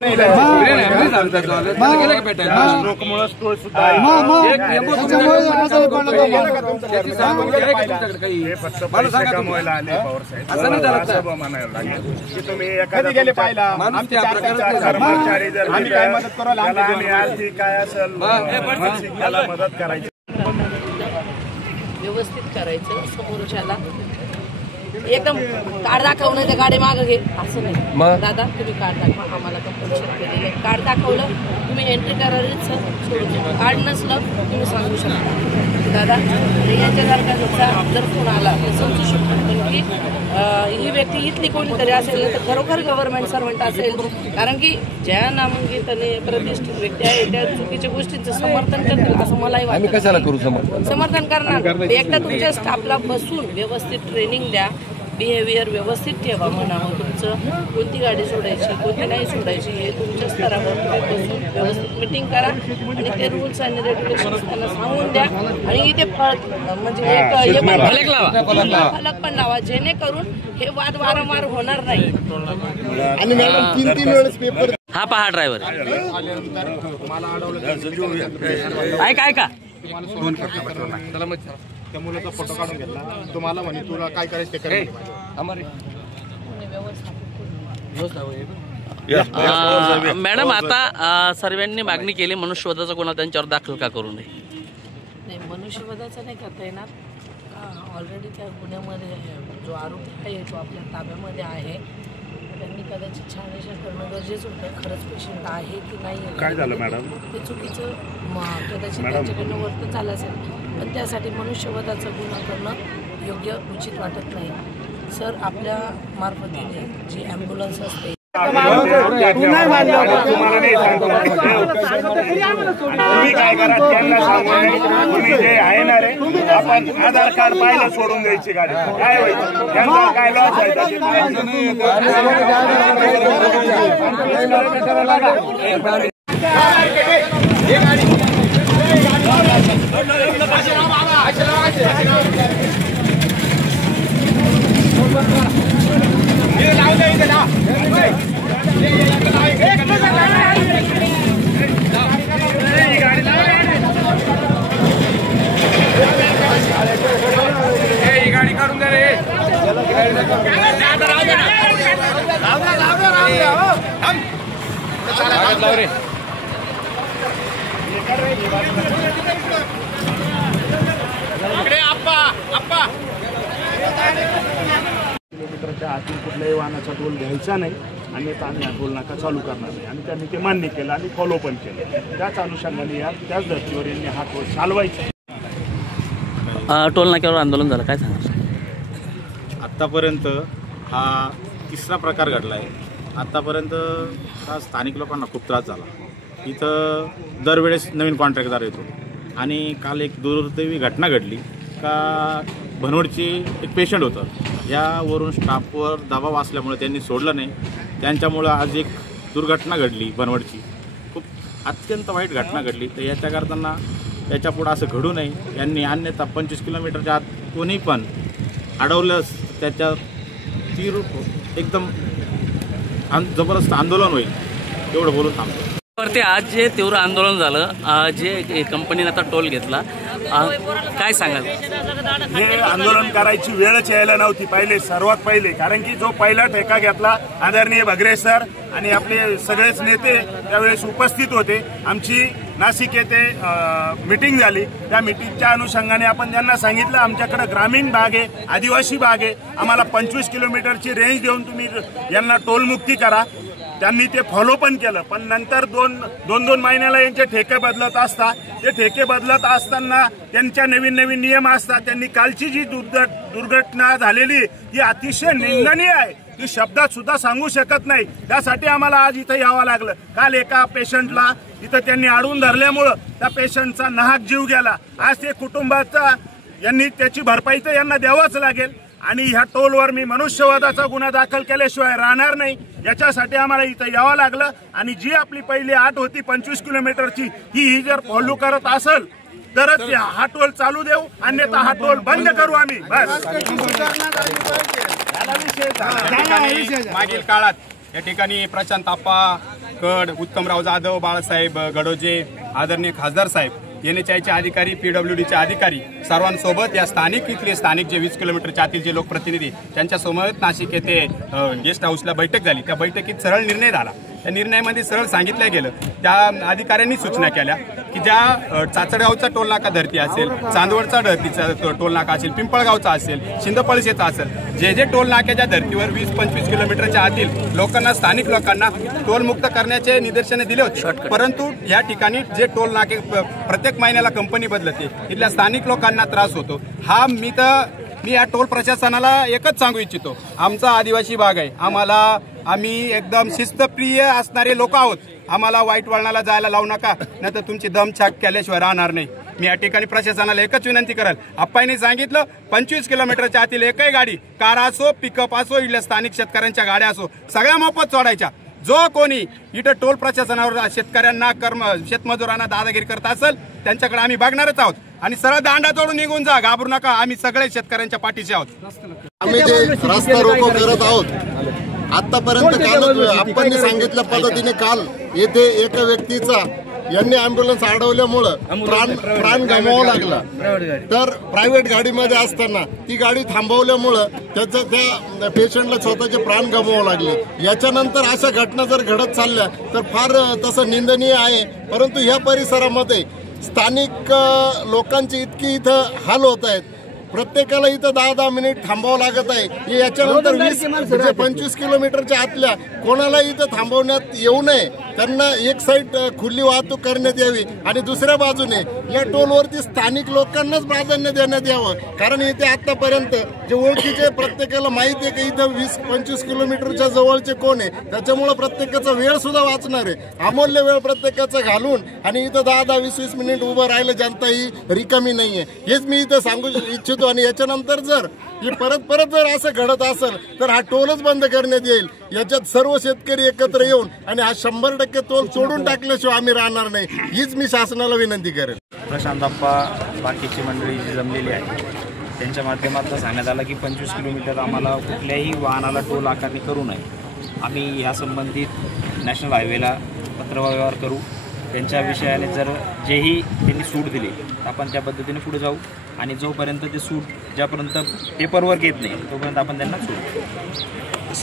लोकमुळे store सुद्धा कमवायला आले पवार साहेब म्हणायला लागेल की तुम्ही एखाद्या पाहिला कर्मचारी जर काय मदत करायला आम्ही आर्थिक काय असेल त्याला मदत करायची व्यवस्थित करायचं समोरच्याला एकदम कार्ड दाखवलं तर गाडी मागे घे असं नाही दादा तुम्ही कार्ड दाखवा आम्हाला कंपल्शन केलेलं कार्ड दाखवलं तुम्ही एंट्री करायला कार्ड नसलं तुम्ही सांगू शकता दादा यांच्यासारखा जर फोन आला तर समजू शकतो पण की ही व्यक्ती इथली कोणीतरी असेल तर खरोखर गव्हर्नमेंट सर्वंट असेल कारण की ज्या नामांकित आणि प्रतिष्ठित व्यक्ती आहे त्या चुकीच्या गोष्टींचं समर्थन करतील असं मलाही वाटतं कशाला करू समर्थन करणार एकदा तुमच्या स्टाफला बसून व्यवस्थित ट्रेनिंग द्या बिहेवियर व्यवस्थित ठेवा म्हणावं तुमचं कोणती गाडी सोडायची कोणती नाही सोडायची हे तुमच्या स्तरावर बसून व्यवस्थित मिटिंग करा आणि ते रूल्स आणि रेग्युलेशन्स त्यांना सांगून द्या आणि इथे म्हणजे फलक पण लावा जेणेकरून हे वाद वारंवार होणार नाही. आणि मॅडम 3 वेळेस पेपर हा पहा ड्रायव्हर ऐका त्या मुलाचा फोटो काढून घेतला तुम्हाला म्हणे तुला काय करायचं ते कर. मॅडम आता सर्वांनी मागणी केली मनुष्यवधाचा गुन्हा त्यांच्यावर दाखल का करू नये नाही मनुष्यवधाचा नाही करता येणार ऑलरेडी त्या गुन्ह्यामध्ये जो आरोपी आहे तो आपल्या ताब्यामध्ये आहे त्यांनी कदाचित छानशा करणं गरजेचं होतं खरंच पेशंट आहे की नाही काय झालं मॅडम ते चुकीचं कदाचित त्यांच्याकडनं वर्तन झालं असेल पण त्यासाठी मनुष्यवधाचा गुन्हा करणं योग्य उचित वाटत नाही. सर आपल्या मार्फतीने जी ॲम्ब्युलन्स असते तुम्ही काय करा त्यांना सांगून तुम्ही जे आहे ना रे आपण आधार कार्ड पाहिलं सोडून द्यायची गाडी काय व्हायचं त्यांचा काय लॉस व्हायचा गाडी काढून दे रे किलोमीटरच्या आतील कुठल्याही वाहनाचा टोल घ्यायचा नाही आणि आम्ही टोल नाका चालू करणार नाही आणि त्यांनी ते मान्य केलं आणि फॉलो पण केलं. त्याच अनुषंगाने त्याच धर्तीवर यांनी हा टोल चालवायचा. टोल नाक्यावर आंदोलन झालं काय सांगा आत्तापर्यंत हा 3रा प्रकार घडला आहे. आत्तापर्यंत हा स्थानिक लोकांना खूप त्रास झाला. इथं दरवेळेस नवीन कॉन्ट्रॅक्टदार येतो आणि काल एक दुर्दैवी घटना घडली का भनवडची एक पेशंट होतं यावरून स्टाफवर दबाव असल्यामुळे त्यांनी सोडलं नाही. त्यांच्यामुळं आज एक दुर्घटना घडली भनवडची खूप अत्यंत वाईट घटना घडली. तर याच्या करताना याच्यापुढं असं घडू नये यांनी अन्यथा 25 किलोमीटरच्या आत कोणी पण अडवलंच त्याच्या तीव्र एकदम जबरदस्त आंदोलन होईल एवढं बोलून थांबतो. वरती आज जे तीव्र आंदोलन झालं जे कंपनीने आता टोल घेतला काय सांगाल. हे आंदोलन करायची वेळच यायला नव्हती सर्वात पहिले कारण की जो पहिला ठेका घेतला आदरणीय भगरे सर आणि आपले सगळेच नेते त्यावेळेस उपस्थित होते. आमची नाशिक येथे मीटिंग झाली. त्या मीटिंगच्या अनुषंगाने आपण त्यांना सांगितलं आमच्याकडे ग्रामीण भाग आहे आदिवासी भाग आहे आम्हाला 25 किलोमीटरची रेंज देऊन तुम्ही यांना टोलमुक्ती करा. त्यांनी ते फॉलो पण केलं पण नंतर दोन महिन्याला यांचे ठेके बदलत असतात. ते ठेके बदलत असताना त्यांच्या नवीन नियम असतात. त्यांनी कालची जी दुर्घटना झालेली ही अतिशय निंदनीय आहे. ती शब्दात सुद्धा सांगू शकत नाही. त्यासाठी आम्हाला आज इथं यावं लागलं. काल एका पेशंटला इथं त्यांनी अडवून धरल्यामुळं त्या पेशंटचा नाहक जीव गेला. आज ते कुटुंबाचा यांनी त्याची भरपाई तर यांना द्यावंच लागेल आणि ह्या टोलवर मी मनुष्यवधाचा गुन्हा दाखल केल्याशिवाय राहणार नाही. याच्यासाठी आम्हाला इथं यावं लागलं आणि जी आपली पहिली अट होती 25 किलोमीटरची ही जर फॉलो करत असेल तरच हा टोल चालू देऊ अन्यथा हा टोल बंद करू आम्ही. बस मागील काळात या ठिकाणी प्रशांत आप्पा कड, उत्तमराव जाधव, बाळासाहेब गडोजे, आदरणीय खासदार साहेब, NHIचे अधिकारी, PWDचे अधिकारी सर्वांसोबत या स्थानिक जे 20 किलोमीटरच्या आतील जे लोकप्रतिनिधी त्यांच्यासोबत नाशिक येथे गेस्ट हाऊसला बैठक झाली। त्या बैठकीत सरळ निर्णय झाला। त्या निर्णयामध्ये सरळ सांगितलं गेलं, त्या अधिकाऱ्यांनी सूचना केल्या की ज्या चाचडगावचा टोल नाका धरती असेल, चांदवडचा धरतीचा टोल नाका असेल, पिंपळगावचा असेल, शिंदपळशीचा असेल, जे टोल नाक्याच्या धर्तीवर 20-25 किलोमीटरच्या आतील लोकांना, स्थानिक लोकांना टोल मुक्त करण्याचे निर्देशने दिले होते। परंतु या ठिकाणी जे टोल नाके प्रत्येक महिन्याला कंपनी बदलते, तिथल्या स्थानिक लोकांना त्रास होतो। मी या टोल प्रशासनाला एकच सांगू इच्छितो, आमचा आदिवासी भाग आहे, आम्ही एकदम शिस्तप्रिय असणारे लोक आहोत। आम्हाला वाईट वळणाला जायला लावू नका, नाहीतर तुमची दमछाक केल्याशिवाय राहणार नाही। मी या ठिकाणी प्रशासनाला एकच विनंती करेल, आप्पांनी सांगितलं 25 किलोमीटरच्या आतील एकही गाडी, कार असो, पिकअप असो, इथल्या स्थानिक शेतकऱ्यांच्या गाड्या असो, सगळ्या मोफत सोडायच्या। जो कोणी इथं टोल प्रशासनावर शेतकऱ्यांना, शेतमजुरांना दादागिरी करत असेल त्यांच्याकडे आम्ही बघणारच आहोत आणि सरळ दांडा तोडून निघून जा, घाबरू नका, आम्ही सगळे शेतकऱ्यांच्या पाठीशी आहोत। आम्ही जे रस्ता रोको करत आहोत आतापर्यंत, काल आपण सांगितल्या पद्धतीने काल येथे एका व्यक्तीचा यांनी अँब्युलन्स अडवल्यामुळं प्राण गमावं लागला। तर प्रायव्हेट गाडीमध्ये असताना ती गाडी थांबवल्यामुळं त्या पेशंटला स्वतःचे प्राण गमावं लागले। याच्यानंतर अशा घटना जर घडत चालल्या तर फार तसं निंदनीय आहे। परंतु ह्या परिसरामध्ये स्थानिक लोकांचे इतकी इथं हाल होत आहेत, प्रत्येकाला इथं 10-10 मिनिट थांबावं लागत आहे। याच्यानंतर 20-25 किलोमीटरच्या आतल्या कोणाला इथं थांबवण्यात येऊ नये, त्यांना एक साईड खुली वाहतूक करण्यात यावी आणि दुसऱ्या बाजूने या टोलवरती स्थानिक लोकांनाच प्राधान्य देण्यात यावं। कारण इथे आतापर्यंत जे ओळखीचे प्रत्येकाला माहिती आहे की इथं 20-25 किलोमीटरच्या जवळचे कोण आहे, त्याच्यामुळे प्रत्येकाचा वेळ सुद्धा वाचणार आहे। अमूल्य वेळ प्रत्येकाचा घालून आणि इथं 10-20 मिनिट उभं राहिलं जनता ही रिकामी नाहीये, हेच मी इथं सांगू इच्छितो। आणि याच्यानंतर जर हे परत जर असं घडत असेल तर हा टोलच बंद करण्यात येईल। याच्यात सर्व शेतकरी एकत्र येऊन आणि हा 100% टोल सोडून टाकल्याशिवाय आम्ही राहणार नाही, हीच मी शासनाला विनंती करेन। प्रशांत अप्पा, बाकीची मंडळी जी जमलेली आहे त्यांच्या माध्यमातून सांगण्यात आलं की 25 किलोमीटर आम्हाला कुठल्याही वाहनाला टोल आकारणी करू नये। आम्ही या संबंधित नॅशनल हायवेला पत्रव्यवहार करू, त्यांच्या विषयाने जर जेही त्यांनी सूट दिली तर आपण त्या पद्धतीने पुढे जाऊ आणि जोपर्यंत ते सूट, ज्यापर्यंत पेपरवर्क येत नाही तोपर्यंत आपण त्यांना सूट